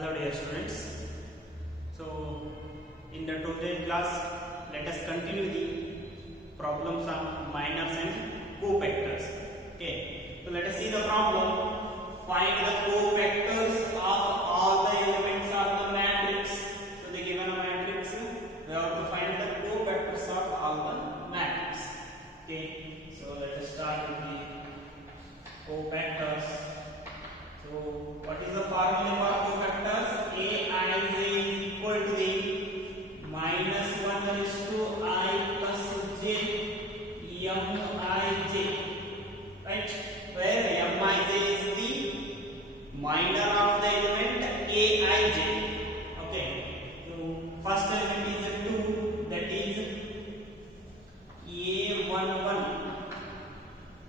Hello dear students. So in the today's class let us continue the problems on minors and cofactors. Okay. So let us see the problem. Find the cofactors of all the elements of the matrix. So they given a matrix. We have to find the cofactors of all the matrix. Okay. So let us start with the cofactors. So what is the formula for cofactors? Aij is equal to the minus 1 raised to I plus j mij, right? Where mij is the minor of the element aij. Okay. So first element is 2, that is a11.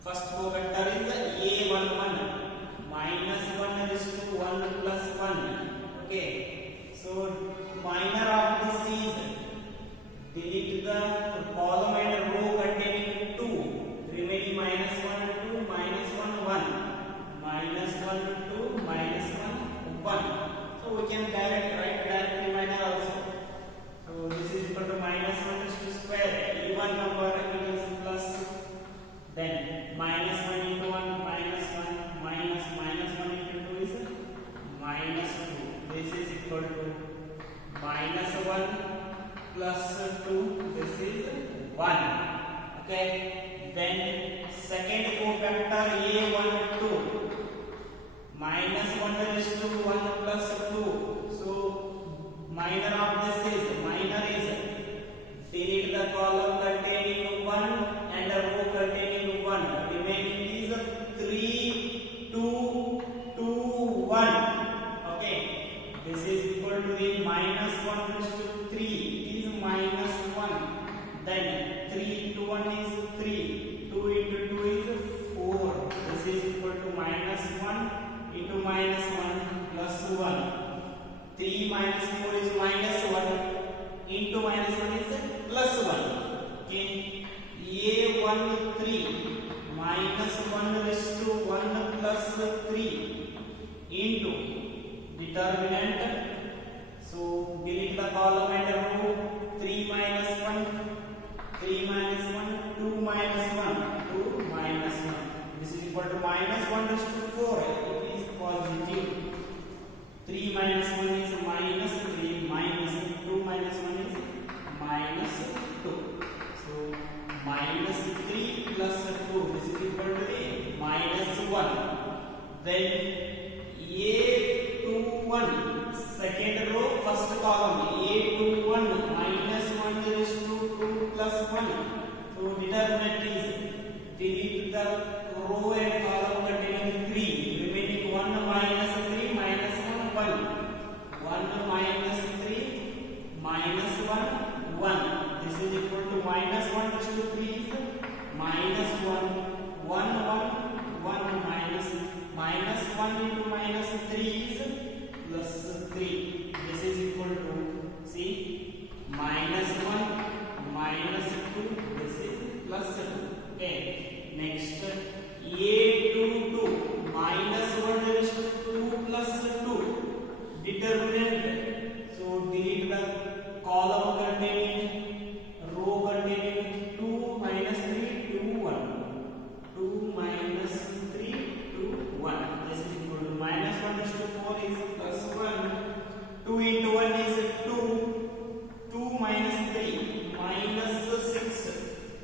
First cofactor is a11. Minus 1 raised to 1 plus 1. Okay. So minor of this is, delete the column and row containing 2. Remaining minus 1 2, minus 1 1. Minus 1 2, minus 1 1. So we can write directly minor also. So this is equal to minus 1 raised to square. Even number it is plus. Then minus 1 into 1 minus 1 minus 1 into 2 is minus 2. This is equal to minus 1 plus 2. This is 1. Okay. Then second cofactor a12. Minus 1 raised to 1 plus 2. So minor of this is delete the column containing 1 and the row containing 1. Remaining is 3 2 2 1. Okay. This is equal to the minus 1 raised to 3. It is minus 1. Then 3 into 1 is 3. 2 into 2 is 4. This is equal to minus 1 into minus 1 plus 1. 3 minus 4 is minus 1. Into minus 1 is plus 1. Okay. A13 minus 1 raised to 1 plus 3 into determinant. So delete the column and row. 3 minus 1, 3 minus 1, 2 minus 1, 2 minus 1. This is equal to minus 1 raised to 4. It is positive. 3 minus 1 is minus 3, minus 2 minus 1 is minus 2. So minus 3 plus 2, this is equal to the minus 1. Then A21, second row, first column, A21 minus 1 raised to 2 plus 1. So determinant is, delete the row and column containing 3. Remaining 1 minus 3 minus 1 1. 1 minus 3 minus 1 1. This is equal to minus 1 raised to 3 is minus 1 1 1 1 minus 1 into minus 3 is plus 3. This is equal to, see, minus 1 minus 2. This is plus 2. Okay. Next, A22 minus 1 raised to 2 plus 2. Determinant. So delete the column containing, row containing 2 minus 3 2 1. 2 minus 3 2 1. This is equal to minus 1 raised to 4 is plus 1. 2 into 1 is 2. 2 minus 3 minus 6.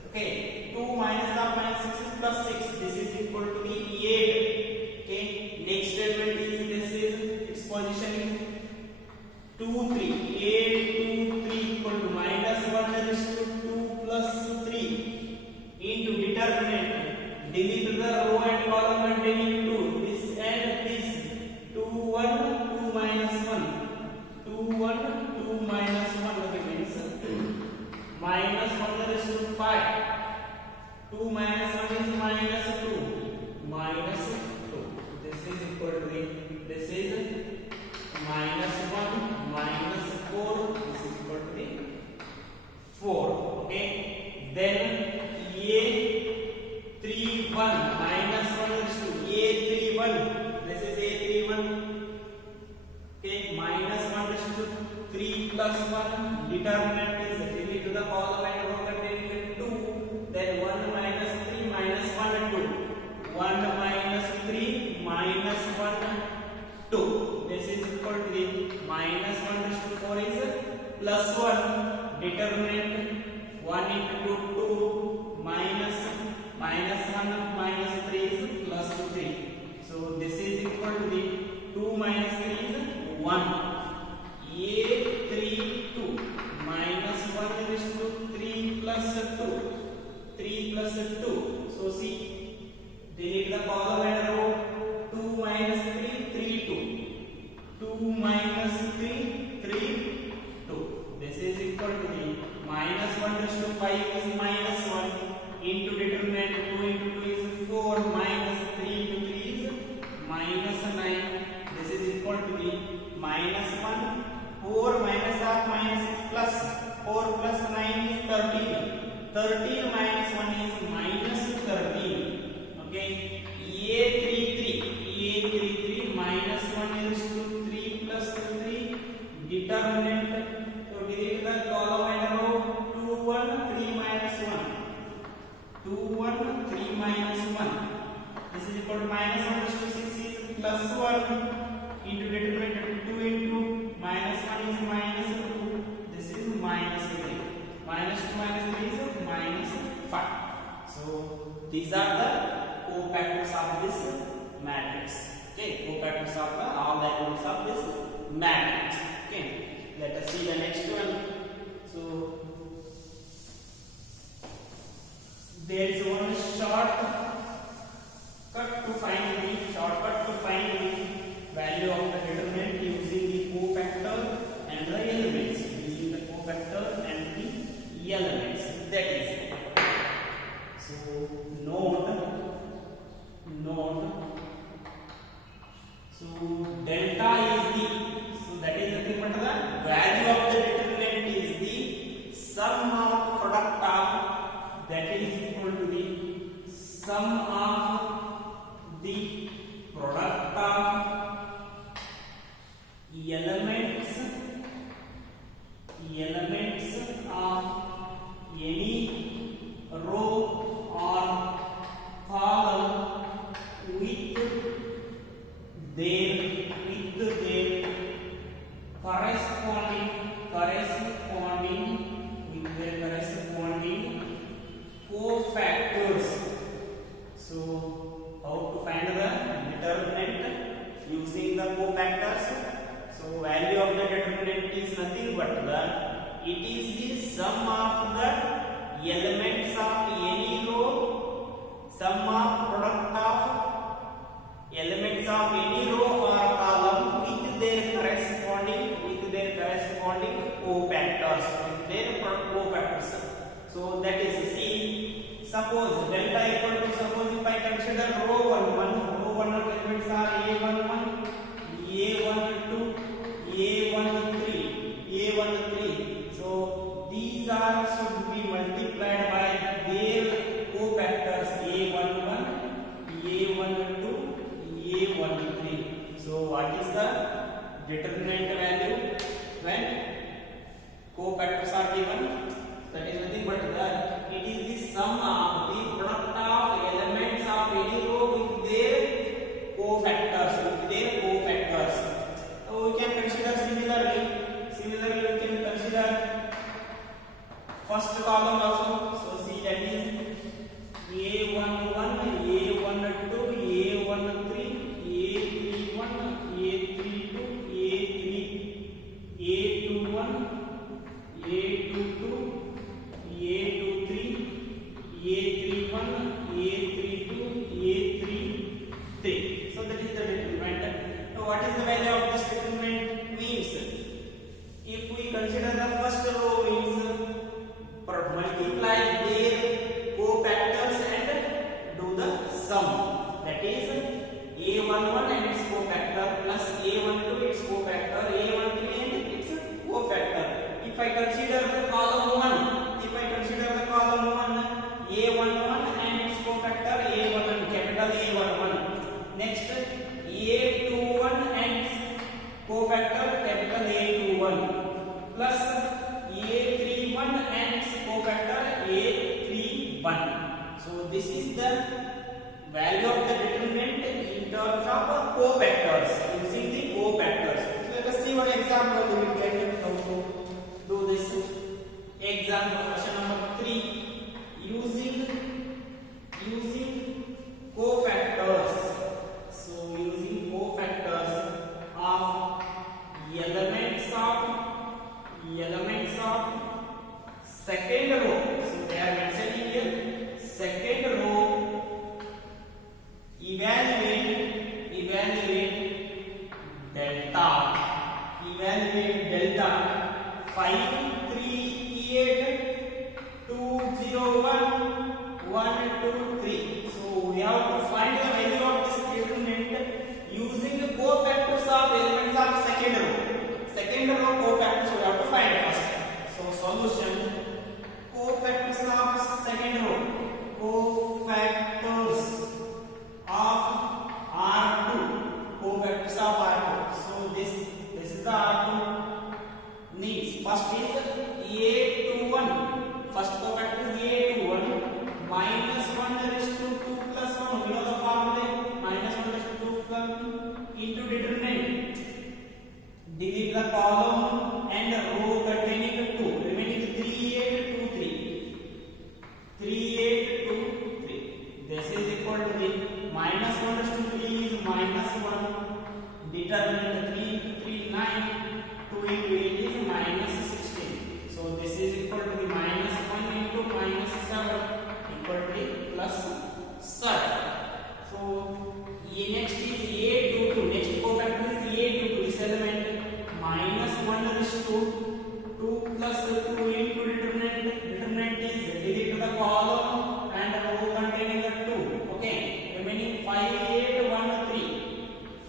Okay. 2 minus half minus 6 is plus 6. This is equal to the 8. Okay. Next statement is, this is its position is 2 3. 8 2 3 equal to minus 1 raised to 2 plus 3 into determinant. Delete the row and column containing 2. This and this. 2 1 2 minus 1. 2 1 2 minus 1 remains minus 1 raised to 5. 2 minus 1 is minus 2. Minus 2. This is equal to the, this is minus 1 minus 4. This is equal to the 4. Okay. Then A31 minus 1 is to A31. This is A31. Okay. to 3 plus 1. Determinant is delete to the column and row containing 2. Then 1 minus 3 minus 1 2. 1 minus 3 minus 1 2. This is equal to the minus 1 raised to 4 is plus 1. Determinant 1 into 2 minus 1 minus 3 is plus 3. So this is equal to the 2 minus 3 is 1. A3 2 minus 1 is to 3 plus 2. 3 plus 2. So see, delete the column and row. 2 minus 3 3 2. 2 minus 3 3 2. This is equal to the minus 1 is to 5 is minus 1 into determinant 2 into 2 is 4 minus 3 into 3 is minus 9. This is equal to the minus 1. 4 minus half minus 6 plus 4 plus 9 is 13. 13 minus 1 is minus 13. Okay. A33 minus 1 is to 3 plus 3. Determinant. So delete the column and row. 2 1 3 minus 1. 2 1 3 minus 1. This is equal to minus 1 is to 6 is plus 1 into determinant 2 into minus 1 is minus 2. This is minus 3. Minus 2 minus 3 is minus 5. So these are the cofactors of this matrix. Okay, cofactors of the all the elements of this matrix. Okay, let us see the next one. So there is one shortcut to find the value of the determinant using the cofactor and the elements. Using the cofactor and the elements. That is, so node. So delta is the, so that is nothing but the value of the determinant is the sum of product of, that is equal to the sum of the product of elements of any row or column with their corresponding cofactors. So how to find the determinant using the cofactors? So value of the determinant is nothing but it is the sum of the elements of any row, sum of product of elements of any row or column with their corresponding cofactors, So that is, see, suppose delta equal to, suppose if I consider row 1 elements are A11, A12, A13, A13. So these are should be multiplied by their cofactors A11, A12, A13. So what is the determinant value when cofactors are given? That is nothing but it is the sum of the product of elements of any row with their cofactors. So we can consider similarly we can consider first column also. So see, that is A11, A12, A13, A31, A32, A21, A22, A23, A31, A32, A33. So that is the determinant. So what is the value of this determinant? Means if we consider the first row means multiply their cofactors and do the sum. That is A11 and its cofactor plus A12 its cofactor, A13 and its cofactor. If I consider the column 1, A11 and its cofactor A11, capital A11. Next A21 and its cofactor capital A21. value of the determinant in terms of cofactors, using the cofactors. So let us see one example. We will get how to do this. Example question number 3, using cofactors. So using cofactors of elements of second row. So they are mentioning here second row. Evaluate delta 5 3 8 2 0 1 1 2 3. So we have to find the value of this determinant using the cofactors of elements of second row. Second row cofactors we have to find first. So solution, cofactors of second row, cofactors of R2, cofactors of R2. So this is the R2 needs. First is A21. First cofactor is A21 minus 1 raised to 2 plus 1. You know the formula, minus 1 raised to 2 plus 1 into determinant. Delete the column and row containing 2. Remaining 3 8 2 3. 3 8 2 3. This is equal to the minus 1 raised to 3 is minus 1. Determinant 3 into 3 9. 2 into 8 is minus 16. So this is equal to the minus 1 into minus 7 equal to the plus 7. So next is A22. Next cofactor is A22. This element minus 1 raised to 2 plus 2 into determinant is delete the column and row containing 2. Okay, remaining 5 8 1 3.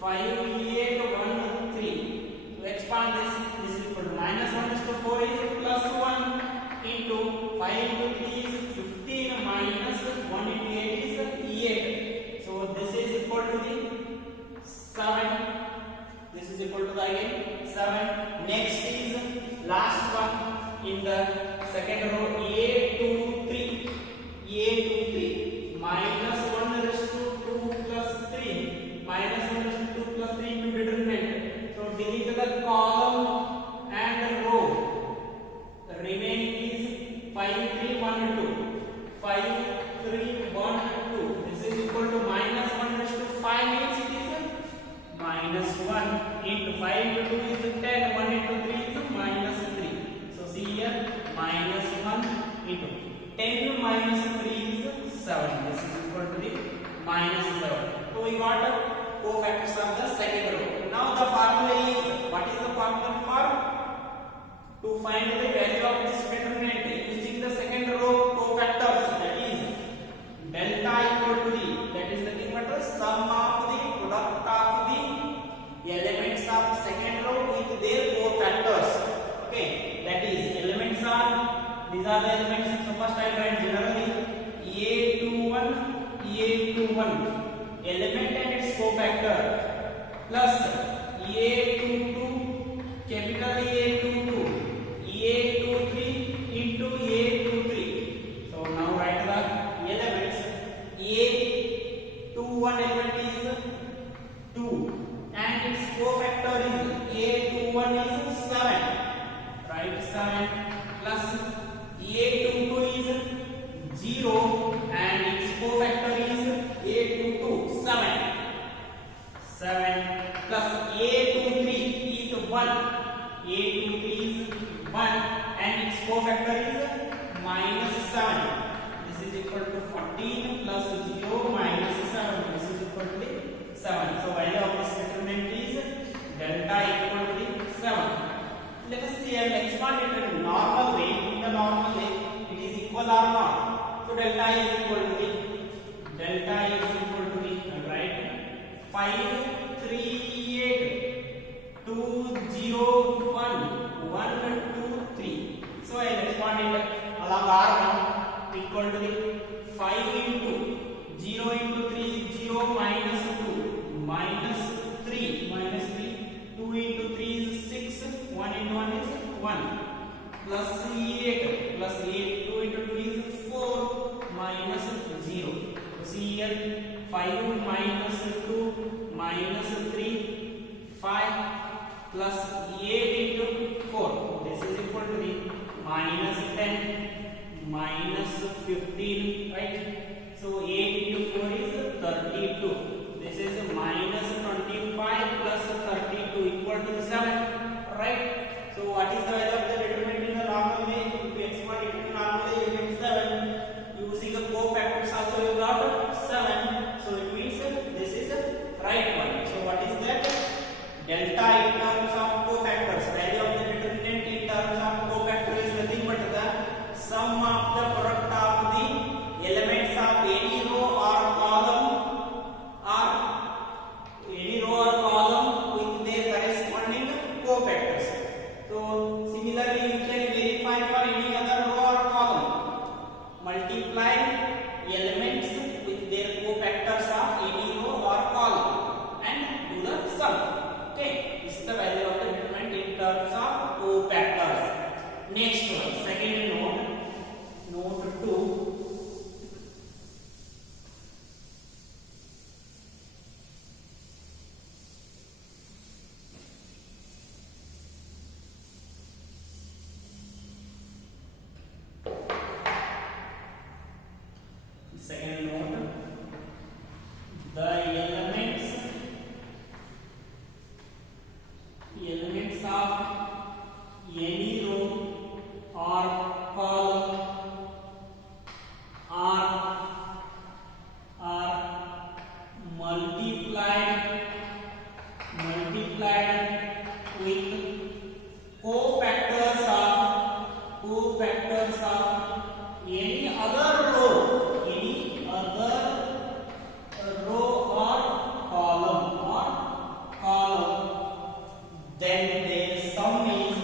5 8 1 3. To expand this is equal to minus 1 raised to 4 is plus 1 into 5 into 3 is 15 minus 1 into 8 is 8. So this is equal to the 7. This is equal to the again 7. Next is last one in the second row, A23. A23 minus 1 raised to 2 plus 3. Minus 1 raised to 2 plus 3 into determinant. So delete the column and row. The remaining is 5 3 1 2. 5 3 1 2. This is equal to minus 1 raised to 5 means it is minus 1 into 5 into 2 is 10. 1 into 3 is minus 3. So see here minus 1 into 10 minus 3 is 7. This is equal to the minus 7. So we got cofactors of the second row. Now the formula is, what is the formula for? To find the value of this determinant using the second row cofactors, that is delta equal to the, that is nothing but the sum of the product of the elements of second row with their cofactors. Okay, that is elements are, these are the elements. So first I write generally A21 element and its cofactor plus A22 capital A22 A23 into A23. So now write the elements. A21 element is 2 and its cofactor is A21 is 7. Write 7 plus A22 is 0 and its cofactor is A22 7. 7 plus A23 is 1. A23 is 1 and its cofactor is minus 7. This is equal to 14 plus 0 minus 7. This is equal to 7. So value of this determinant is delta equal to 7. Let us see and expand it in normal way. In the normal way, it is equal or not. So delta is equal to right 5 3 8 2 0 1 1 2 3. So I will expand it along R1 equal to 5 into 0 into 3 0 minus 2 minus 3 2 into 3 is 6 1 into 1 is 1 plus 8 2 into 2 is 4 minus 0. So see here 5 minus 2 minus 3 5 plus 8 into 4. This is equal to the minus 10 minus 15, right? So 8 into 4 is 32. This is minus 25 plus 32 equal to 7, right? So what is the value of the determinant in the normal way? If you expand it in normal way, you get 7. Using the cofactors also you got 7. So it means this is the right one. So what is that? Delta in terms of cofactors. Value of the determinant in terms of cofactor is nothing but the sum of the product of the elements of any row or column with their corresponding cofactors. So similarly you can verify for any other row or column. Multiply elements with their cofactors of any row or column and do the sum. Okay, this is the value of the determinant in terms of cofactors. Next one, second note 2. Second note, the elements of any row or column are multiplied with cofactors of any other row or column, then their sum is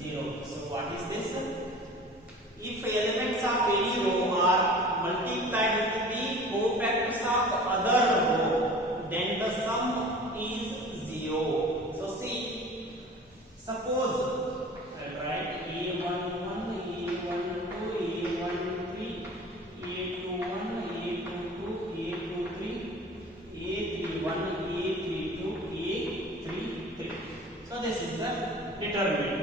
zero. So what is this? If elements of any row are multiplied with the cofactors of other row, then the sum is 0. So see, suppose I write A11, A12, A13, A21, A22, A23, A31, A32, A33. So this is the determinant.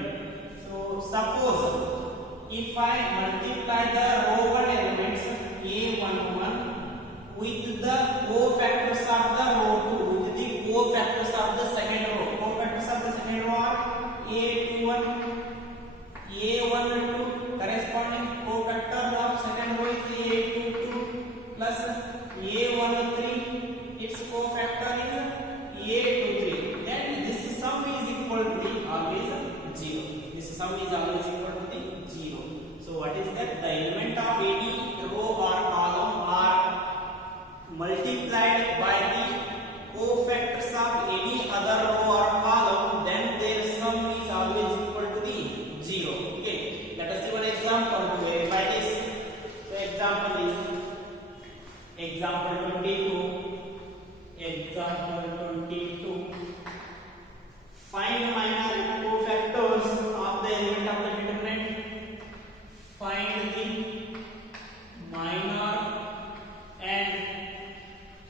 So suppose if I multiply the row 1 elements A11 with the cofactors of the row 2 with the cofactors of the second row. Cofactors of the second row are A21, A12, corresponding cofactor of second row is A22 plus A13, its cofactor is A23. Then this sum is equal to the always 0. This sum is always equal to the 0. So what is that? The element of any row or column are multiplied by the cofactors of any other row or column, then their sum is always equal to the 0. Okay, let us see one example to verify this. So example is example 22. Find minor cofactors of the element of the determinant. Find the minor and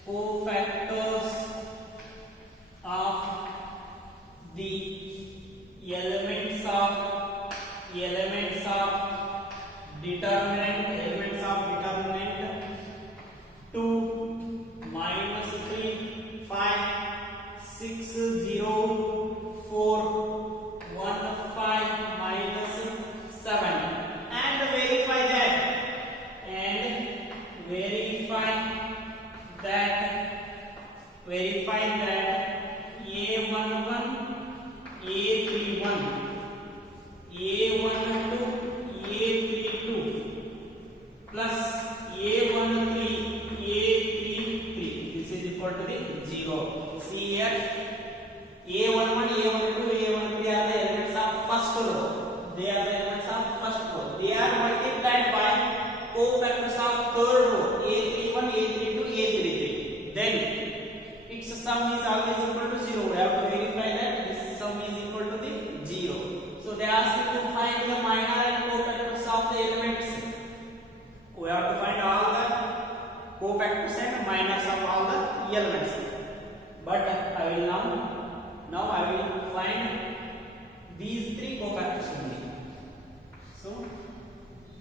cofactors of the elements of determinant 2 minus 3 5 6 0 4 1 5 minus 7 and verify that A11 A31 A12 A32 plus A13 A33. This is equal to the 0. See here, A11 A12 A13 are the elements of first row. They are the elements of first row. They are multiplied by cofactors of third row A31 A32 A33. Then its sum is always equal to 0. We have to verify that this sum is equal to the 0. So they ask you to find the minor and cofactors of the elements. We have to find all the cofactors and minors of all the elements. But I will now I will find these three cofactors only. So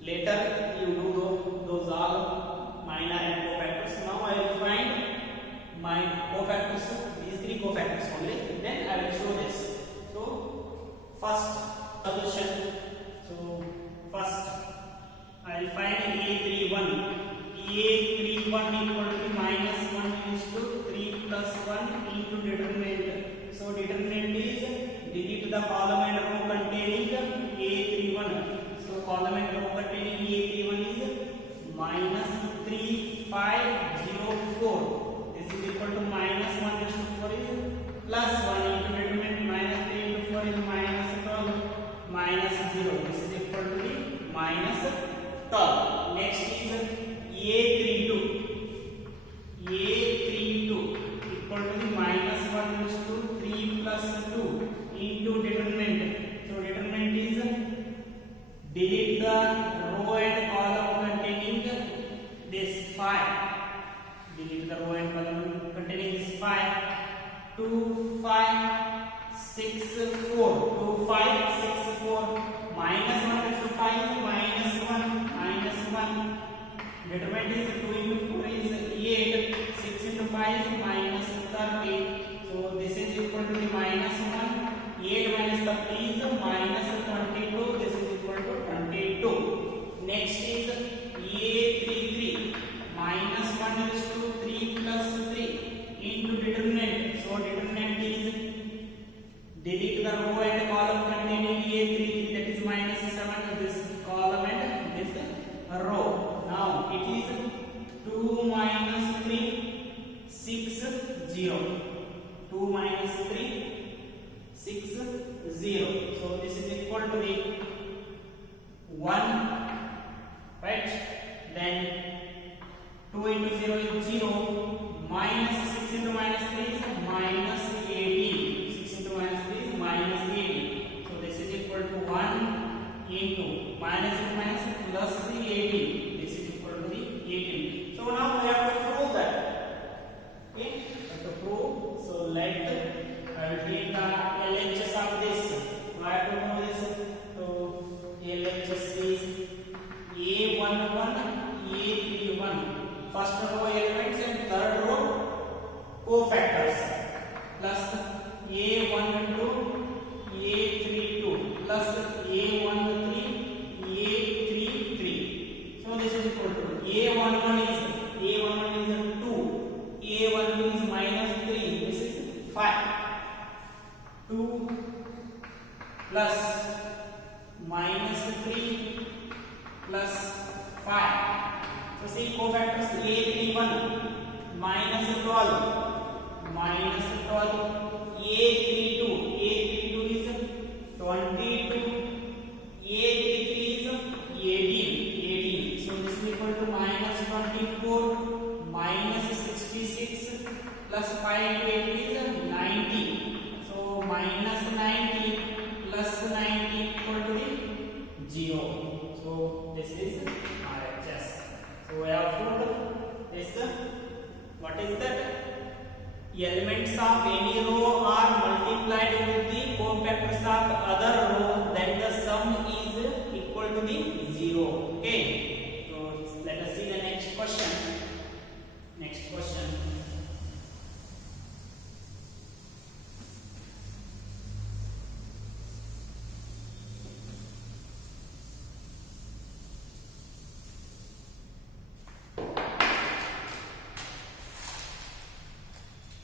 later you do those all minor and cofactors. Now I will find my cofactors, these three cofactors only. Then I will show this. So first solution. So first I will find A31. A31 equal to minus 1 is to 3 plus 1 into determinant. So determinant is delete the column and row containing A31. So column and row containing A31 is minus 3504. This is equal to minus 1 is to 4 is plus 1 into determinant. Minus 3 into 4 is minus 12 minus 0. This is equal to the minus 12. Next is A32. A32 equal to the minus 1 is to 3 plus 2 into determinant. So determinant is delete the row and column containing this 5. Delete the row and column containing this 5. 2 5 6 4. 2 5 6 4. Minus 1 is to 5 minus 1 minus 1. Determinant is 2 into 4 is 8. 6 into 5 is minus 30. So this is equal to the minus 1. 8 minus 30 is minus 22. This is equal to 22. Next is A33. Minus 1 is to 3 plus 3 into determinant. So determinant is delete the row and column containing A33, that is minus 7. This column and this row. Now it is 2 minus 3 6 0. 2 minus 3 6 0. So this is equal to the 1, right? Then 2 into 0 is 0. Minus 6 into minus 3 is minus 18. 6 into minus 3 is minus 18. So this is equal to 1 into minus into minus plus 18. This is equal to the 18. So now we have to prove that. Okay, we have to prove. So let I will take the LHS of this. I have to know this. So LHS is A11, A31. First row elements and third row cofactors plus A12, A32 plus A13, A33. So this is equal to A11 is 2, A12 is minus 3. This is 5. 2 plus minus 3 plus 5. So see cofactors A31 minus 12 minus 12. A32 is 22. A33 is 18. So this is equal to minus 24 minus 66 plus 5 into 18 is 90. So minus 90 plus 90 equal to the 0. So this is RHS. So we have proved this. What is that? Elements of any row are multiplied with the cofactors of other row, then the sum is equal to the 0. Okay. So let us see the next question. Next question.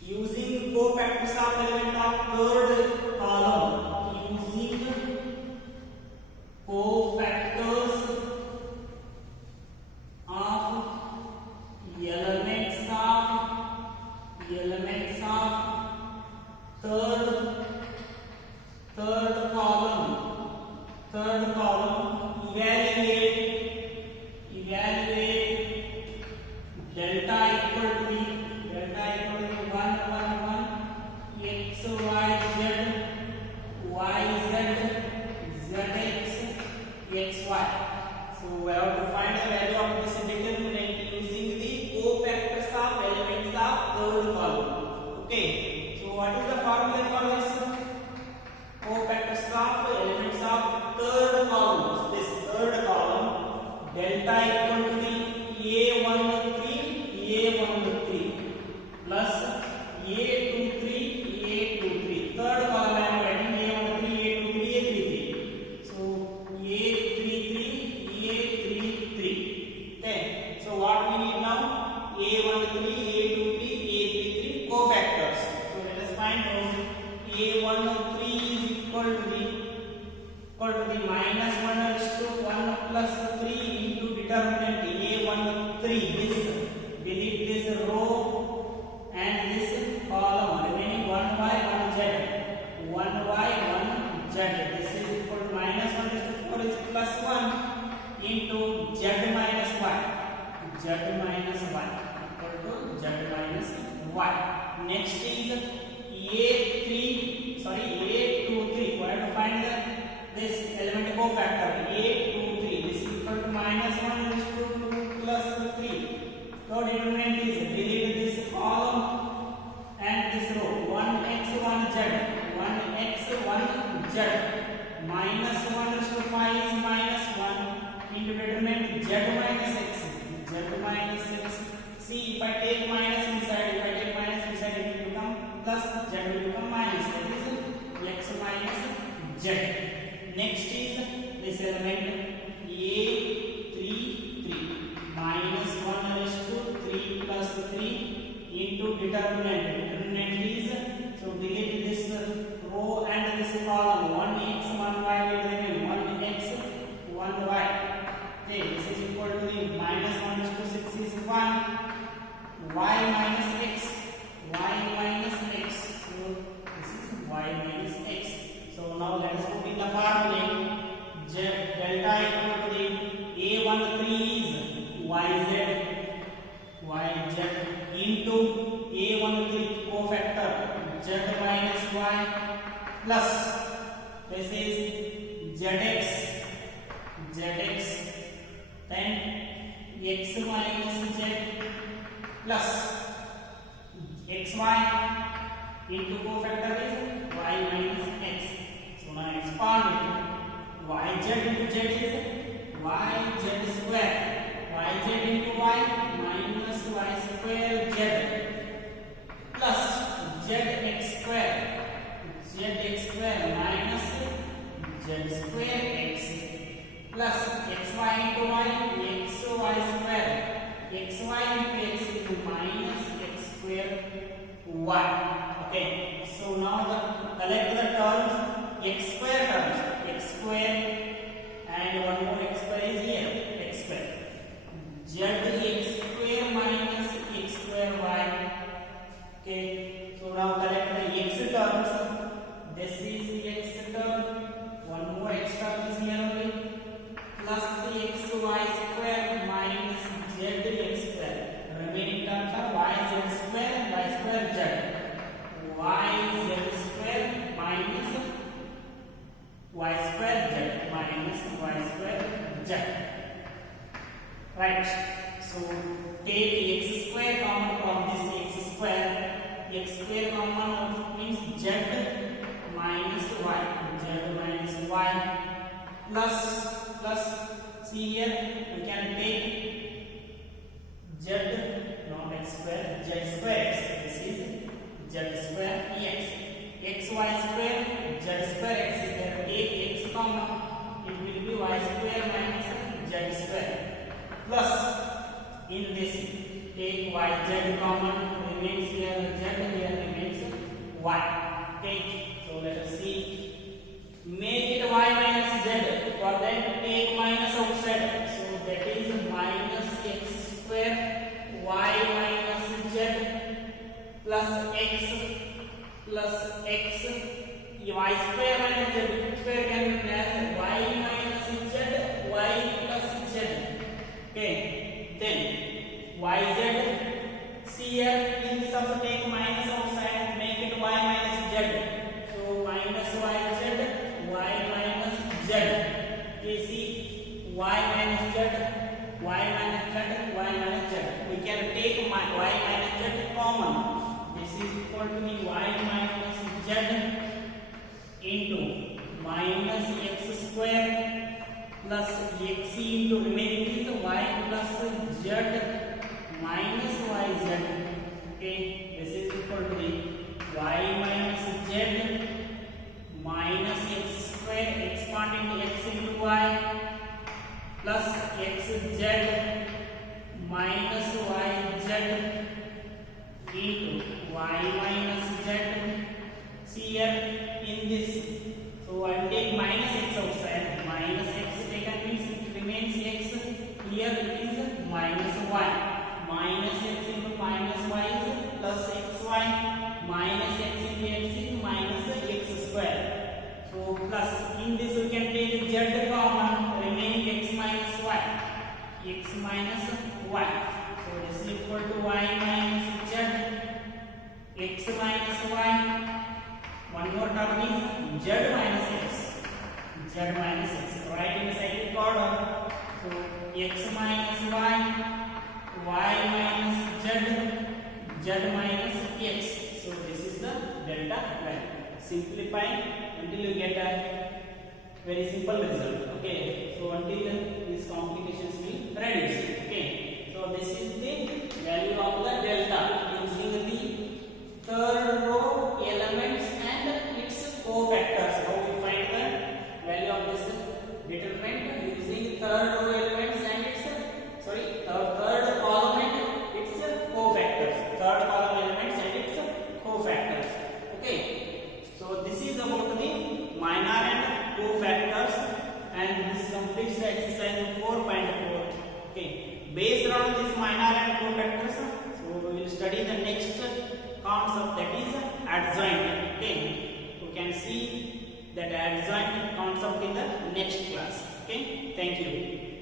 Using cofactors of element of third column. Using cofactors of elements of third column. Evaluate delta equal to 1 1 1 x y z xy. So we have to find the value of this determinant using the cofactors of elements of third column. Okay, so what is the formula for this? Cofactors of elements of third column. This third column, delta equal to the A13 plus A23 third column I am writing A13 A33 so A33 okay, so what we need now? A13 A23 A33 cofactors. So let us find those. A13 is equal to the minus 1 raised to 1 plus 3 into determinant A13. This delete this row and this column, remaining 1y 1z 1y 1z. This is equal to minus 1 raised to 4 is plus 1 into z minus y equal to z minus y. Next is A23. We have to find this element cofactor A23. This is equal to minus 1 raised to 2 plus 3. So determinant is delete this column and this row 1x 1z minus 1 raised to 5 is minus 1 into determinant z minus x. See, if I take minus inside, it will become plus, z will become minus. That is x minus z. Next is this element A33 minus 1 raised to 3 plus 3 into determinant. Determinant is, so delete this row and this column. 1x 1y will remain 1x 1y. Okay, this is equal to the minus 1 raised to 6 is 1 y minus x. So this is y minus x. So now let us put in the formula. Delta equal to the A13 is yz into A13 cofactor z minus y plus this is zx then x minus z plus xy into cofactor is y minus x. So now expand it. Yz into z is yz square. Yz into y minus y square z plus zx square minus z square x plus xy into y xy square xy into x into minus x square y. Okay, so now collect the terms x square and one more x square is here x square zx square minus x square y. Okay, so now collect the x terms. This is the x term, one more x term is here only plus xy square minus zx square. Remaining terms are yz square z yz square minus y square z. Right, so take x square common from this x square common means z minus y plus see here we can take z not x square z square x. This is z square x xy square z square x is there. Take x common, it will be y square minus z square plus in this take yz common, remains here z, here remains y. Okay, so let us see. Make it y minus z. For that take minus outside. So that is minus x square y minus z plus x y square minus z square can be as y minus z y plus z. Okay, then yz. See here in this also take minus outside, make it y minus z. So minus yz y minus z. Okay, see y minus z, y minus z, y minus z. We can take y minus z common. This is equal to the y minus z into minus x square plus x into remaining is y plus z minus yz. Okay, this is equal to the y minus z minus x square expanding x into y plus xz minus yz into y minus z. See here in this, so I will take minus x outside. Minus x taken means it remains x. Here it is minus y. Minus x into minus y is plus xy. Minus x into x is minus x square. So plus in this we can take z common, remaining x minus y. X minus y. So this is equal to y minus z. X minus y. One more term is z minus x. Z minus x. Write in cyclic order. So x minus y, y minus z, z minus x. So this is the delta value. Simplify until you get a very simple result. Okay. So until these complications will reduce. Okay. So this is the value of the delta using the third row elements and its cofactors. How we find the value of this determinant using third row elements and its third column and its cofactors. Third column elements and its cofactors. Okay. So this is about the minor and cofactors, and this completes the exercise 4.4. Okay. Based on this minor and cofactors, so we will study the next concept, that is adjoint. Okay. You can see that adjoint concept in the next class. Okay. Thank you.